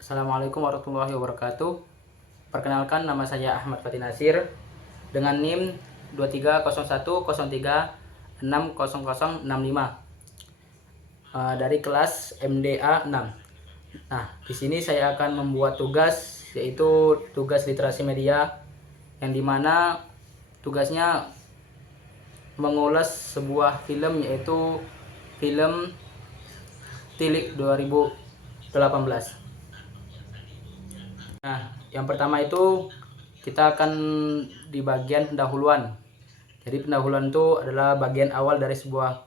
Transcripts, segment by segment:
Assalamualaikum warahmatullahi wabarakatuh. Perkenalkan, nama saya Ahmad Fatih Nasir dengan NIM 230103600065 dari kelas MDA 6. Nah, di sini saya akan membuat tugas, yaitu tugas literasi media, yang dimana tugasnya mengulas sebuah film, yaitu film Tilik 2018. Nah, yang pertama itu kita akan di bagian pendahuluan. Jadi pendahuluan itu adalah bagian awal dari sebuah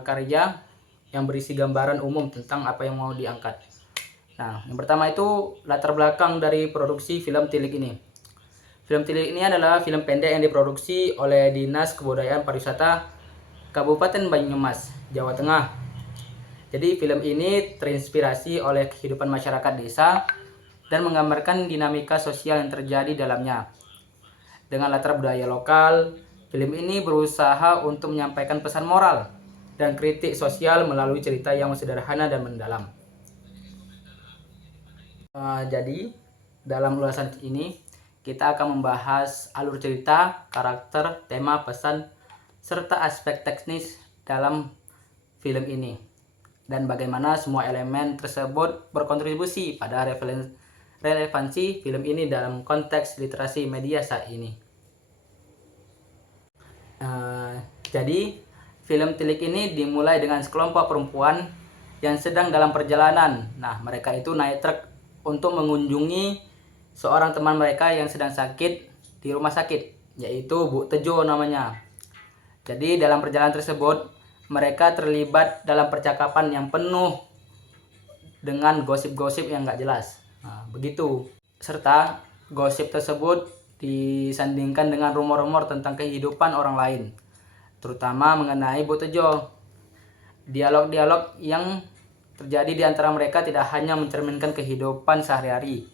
karya yang berisi gambaran umum tentang apa yang mau diangkat. Nah, yang pertama itu latar belakang dari produksi film Tilik ini. Film Tilik ini adalah film pendek yang diproduksi oleh Dinas Kebudayaan Pariwisata Kabupaten Banyumas, Jawa Tengah. Jadi film ini terinspirasi oleh kehidupan masyarakat desa dan menggambarkan dinamika sosial yang terjadi dalamnya. Dengan latar budaya lokal, film ini berusaha untuk menyampaikan pesan moral dan kritik sosial melalui cerita yang sederhana dan mendalam. Jadi, dalam ulasan ini kita akan membahas alur cerita, karakter, tema, pesan, serta aspek teknis dalam film ini, dan bagaimana semua elemen tersebut berkontribusi pada relevansi film ini dalam konteks literasi media saat ini. Jadi, film Tilik ini dimulai dengan sekelompok perempuan yang sedang dalam perjalanan. Nah, mereka itu naik truk untuk mengunjungi seorang teman mereka yang sedang sakit di rumah sakit, yaitu Bu Tejo namanya. Jadi, dalam perjalanan tersebut, mereka terlibat dalam percakapan yang penuh dengan gosip-gosip yang nggak jelas. Nah, begitu. Serta gosip tersebut disandingkan dengan rumor-rumor tentang kehidupan orang lain, terutama mengenai Bu Tejo. Dialog-dialog yang terjadi di antara mereka tidak hanya mencerminkan kehidupan sehari-hari,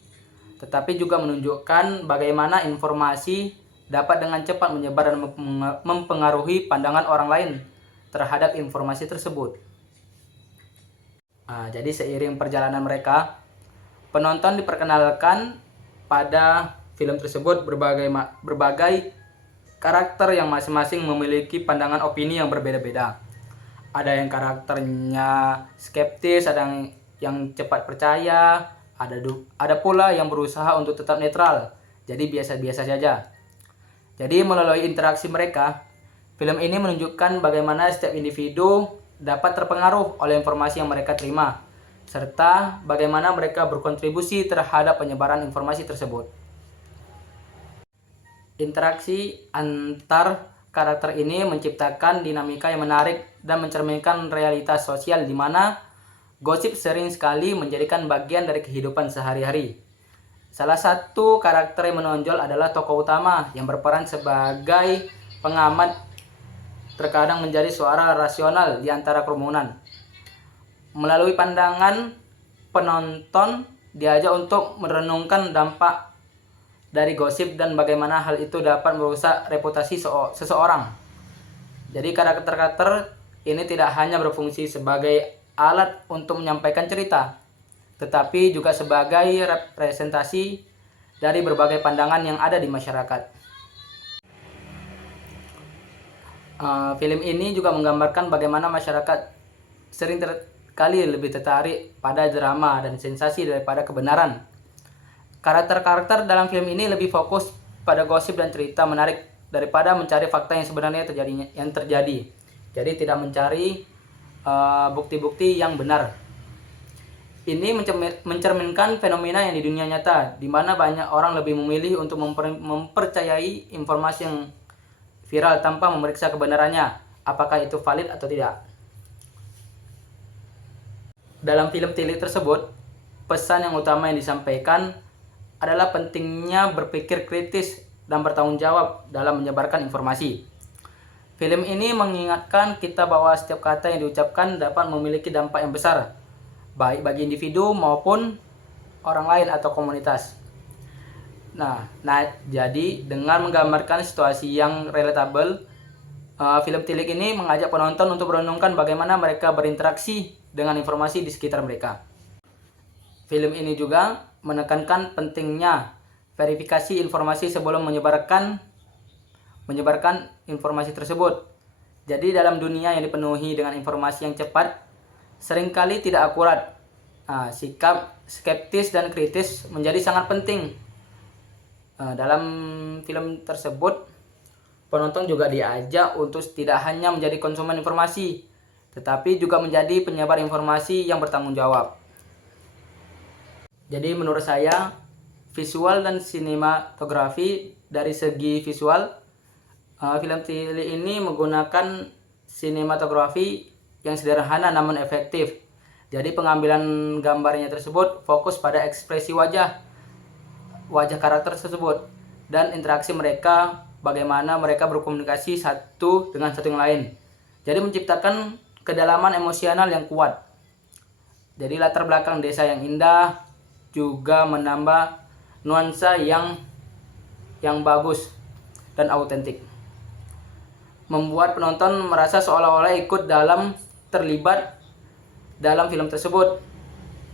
tetapi juga menunjukkan bagaimana informasi dapat dengan cepat menyebar dan mempengaruhi pandangan orang lain terhadap informasi tersebut. Jadi seiring perjalanan mereka, penonton diperkenalkan pada film tersebut berbagai karakter yang masing-masing memiliki pandangan opini yang berbeda-beda. Ada yang karakternya skeptis, ada yang cepat percaya, ada pula yang berusaha untuk tetap netral, jadi biasa-biasa saja. Jadi melalui interaksi mereka, film ini menunjukkan bagaimana setiap individu dapat terpengaruh oleh informasi yang mereka terima, serta bagaimana mereka berkontribusi terhadap penyebaran informasi tersebut. Interaksi antar karakter ini menciptakan dinamika yang menarik dan mencerminkan realitas sosial di mana gosip sering sekali menjadikan bagian dari kehidupan sehari-hari. Salah satu karakter yang menonjol adalah tokoh utama yang berperan sebagai pengamat, terkadang menjadi suara rasional di antara kerumunan. Melalui pandangan penonton, diajak untuk merenungkan dampak dari gosip dan bagaimana hal itu dapat merusak reputasi seseorang. Jadi karakter-karakter ini tidak hanya berfungsi sebagai alat untuk menyampaikan cerita, tetapi juga sebagai representasi dari berbagai pandangan yang ada di masyarakat. Film ini juga menggambarkan bagaimana masyarakat sering kali lebih tertarik pada drama dan sensasi daripada kebenaran. Karakter-karakter dalam film ini lebih fokus pada gosip dan cerita menarik daripada mencari fakta yang sebenarnya terjadi. Jadi tidak mencari bukti-bukti yang benar. Ini mencerminkan fenomena yang di dunia nyata, di mana banyak orang lebih memilih untuk mempercayai informasi yang viral tanpa memeriksa kebenarannya, apakah itu valid atau tidak. Dalam film Tilik tersebut, pesan yang utama yang disampaikan adalah pentingnya berpikir kritis dan bertanggung jawab dalam menyebarkan informasi. Film ini mengingatkan kita bahwa setiap kata yang diucapkan dapat memiliki dampak yang besar, baik bagi individu maupun orang lain atau komunitas. Jadi dengan menggambarkan situasi yang relatable, film Tilik ini mengajak penonton untuk merenungkan bagaimana mereka berinteraksi dengan informasi di sekitar mereka. film ini juga menekankan pentingnya verifikasi informasi sebelum menyebarkan informasi tersebut. Jadi dalam dunia yang dipenuhi dengan informasi yang cepat, seringkali tidak akurat. Sikap skeptis dan kritis menjadi sangat penting. Dalam film tersebut, penonton juga diajak untuk tidak hanya menjadi konsumen informasi, tetapi juga menjadi penyebar informasi yang bertanggung jawab. Jadi menurut saya, visual dan sinematografi, dari segi visual, film Tilik ini menggunakan sinematografi yang sederhana namun efektif. Jadi pengambilan gambarnya tersebut fokus pada ekspresi wajah karakter tersebut dan interaksi mereka, bagaimana mereka berkomunikasi satu dengan satu yang lain. Jadi menciptakan kedalaman emosional yang kuat. Jadi latar belakang desa yang indah juga menambah nuansa yang bagus dan autentik, membuat penonton merasa seolah-olah terlibat dalam film tersebut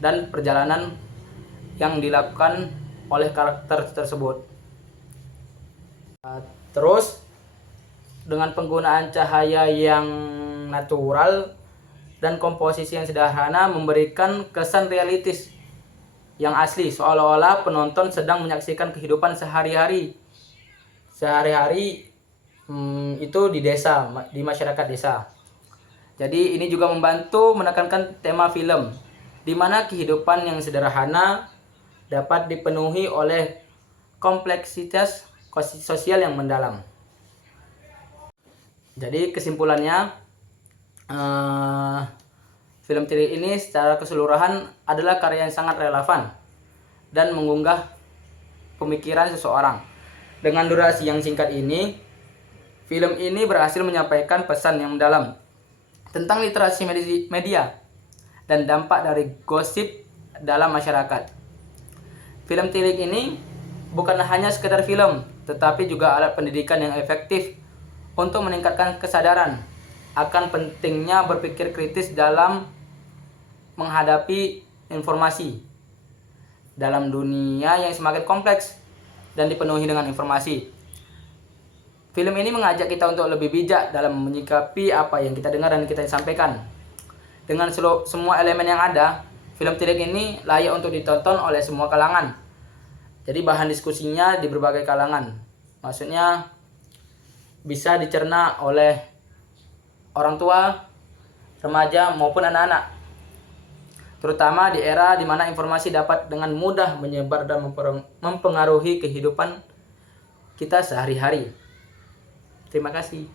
dan perjalanan yang dilakukan oleh karakter tersebut. Terus dengan penggunaan cahaya yang natural dan komposisi yang sederhana memberikan kesan realistis yang asli, seolah-olah penonton sedang menyaksikan kehidupan sehari-hari itu di desa, di masyarakat desa. Jadi ini juga membantu menekankan tema film, di mana kehidupan yang sederhana dapat dipenuhi oleh kompleksitas sosial yang mendalam. Jadi kesimpulannya, film Tilik ini secara keseluruhan adalah karya yang sangat relevan dan mengunggah pemikiran seseorang. Dengan durasi yang singkat ini, film ini berhasil menyampaikan pesan yang mendalam tentang literasi media dan dampak dari gosip dalam masyarakat. Film Tilik ini bukan hanya sekedar film, tetapi juga alat pendidikan yang efektif untuk meningkatkan kesadaran akan pentingnya berpikir kritis dalam menghadapi informasi dalam dunia yang semakin kompleks dan dipenuhi dengan informasi. Film ini mengajak kita untuk lebih bijak dalam menyikapi apa yang kita dengar dan kita sampaikan. Dengan semua elemen yang ada, film Tilik ini layak untuk ditonton oleh semua kalangan. Jadi bahan diskusinya di berbagai kalangan. Maksudnya bisa dicerna oleh orang tua, remaja maupun anak-anak. Terutama di era di mana informasi dapat dengan mudah menyebar dan mempengaruhi kehidupan kita sehari-hari. Terima kasih.